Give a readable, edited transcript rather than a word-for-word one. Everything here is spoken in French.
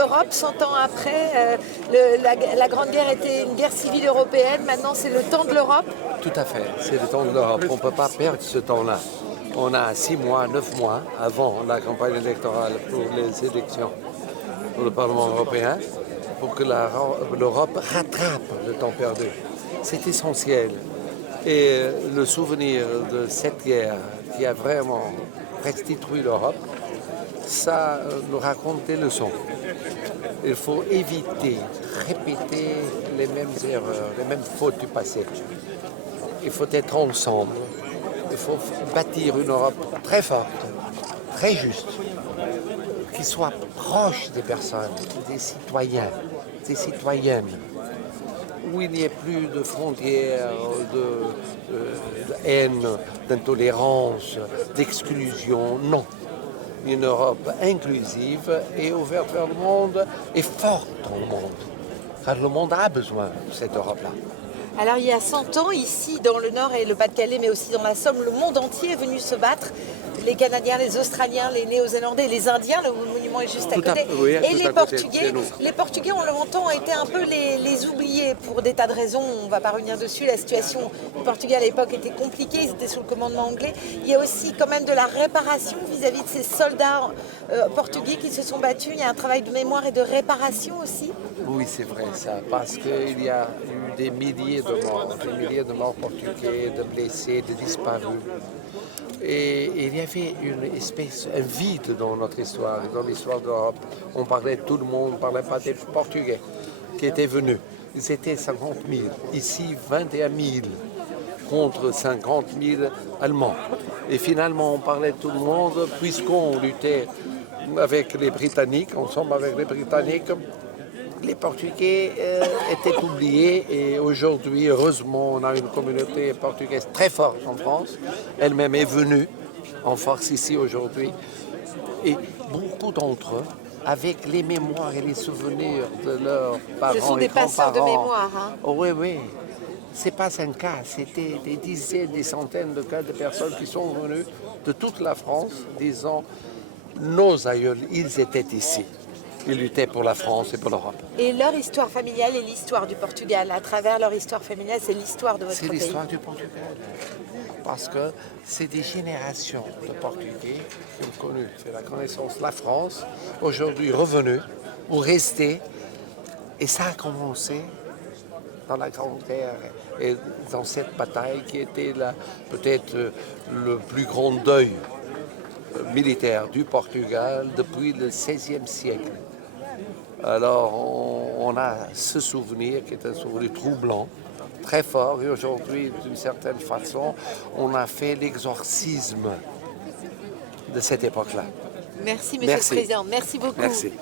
l'Europe 100 ans après. La Grande Guerre était une guerre civile européenne, maintenant c'est le temps de l'Europe. Tout à fait, c'est le temps de l'Europe. On ne peut pas perdre ce temps-là. On a 6 mois, 9 mois avant la campagne électorale pour les élections pour le Parlement européen pour que l'Europe rattrape le temps perdu. C'est essentiel. Et le souvenir de cette guerre qui a vraiment restitué l'Europe, ça nous raconte des leçons. Il faut éviter, répéter les mêmes erreurs, les mêmes fautes du passé. Il faut être ensemble. Il faut bâtir une Europe très forte, très juste, qui soit proche des personnes, des citoyens, des citoyennes, où il n'y ait plus de frontières, de haine, d'intolérance, d'exclusion. Non. Une Europe inclusive et ouverte vers le monde et forte dans le monde. Car le monde a besoin de cette Europe-là. Alors il y a 100 ans, ici dans le Nord et le Pas-de-Calais, mais aussi dans la Somme, le monde entier est venu se battre. Les Canadiens, les Australiens, les Néo-Zélandais, les Indiens, le monument est juste à côté. Et les Portugais, on l'entend, étaient un peu les oubliés pour des tas de raisons. On ne va pas revenir dessus. La situation du Portugal à l'époque était compliquée. Ils étaient sous le commandement anglais. Il y a aussi quand même de la réparation vis-à-vis de ces soldats portugais qui se sont battus. Il y a un travail de mémoire et de réparation aussi. Oui, c'est vrai ça, parce qu'il y a eu des milliers de morts portugais, de blessés, de disparus. Et il y avait un vide dans notre histoire, dans l'histoire d'Europe. On parlait, tout le monde ne parlait pas des Portugais qui étaient venus. Ils étaient 50 000, ici 21 000 contre 50 000 Allemands. Et finalement, on parlait de tout le monde, puisqu'on luttait avec les Britanniques, ensemble avec les Britanniques. Les Portugais étaient oubliés et aujourd'hui, heureusement, on a une communauté portugaise très forte en France. Elle-même est venue en force ici aujourd'hui. Et beaucoup d'entre eux, avec les mémoires et les souvenirs de leurs parents et grands-parents... Ce sont des passeurs de mémoire. Hein. Oh, oui, oui. C'est pas un cas, c'était des dizaines, des centaines de cas de personnes qui sont venues de toute la France disant « Nos aïeuls, ils étaient ici ». Ils luttaient pour la France et pour l'Europe. Et leur histoire familiale est l'histoire du Portugal. À travers leur histoire familiale, c'est l'histoire de votre pays. C'est l'histoire du Portugal. Parce que c'est des générations de Portugais qui ont connu, fait la connaissance de la France, aujourd'hui revenus ou restés. Et ça a commencé dans la Grande Guerre et dans cette bataille qui était peut-être le plus grand deuil militaire du Portugal depuis le XVIe siècle. Alors on a ce souvenir qui est un souvenir troublant, très fort, et aujourd'hui, d'une certaine façon, on a fait l'exorcisme de cette époque-là. Merci, Monsieur le Président. Merci beaucoup. Merci.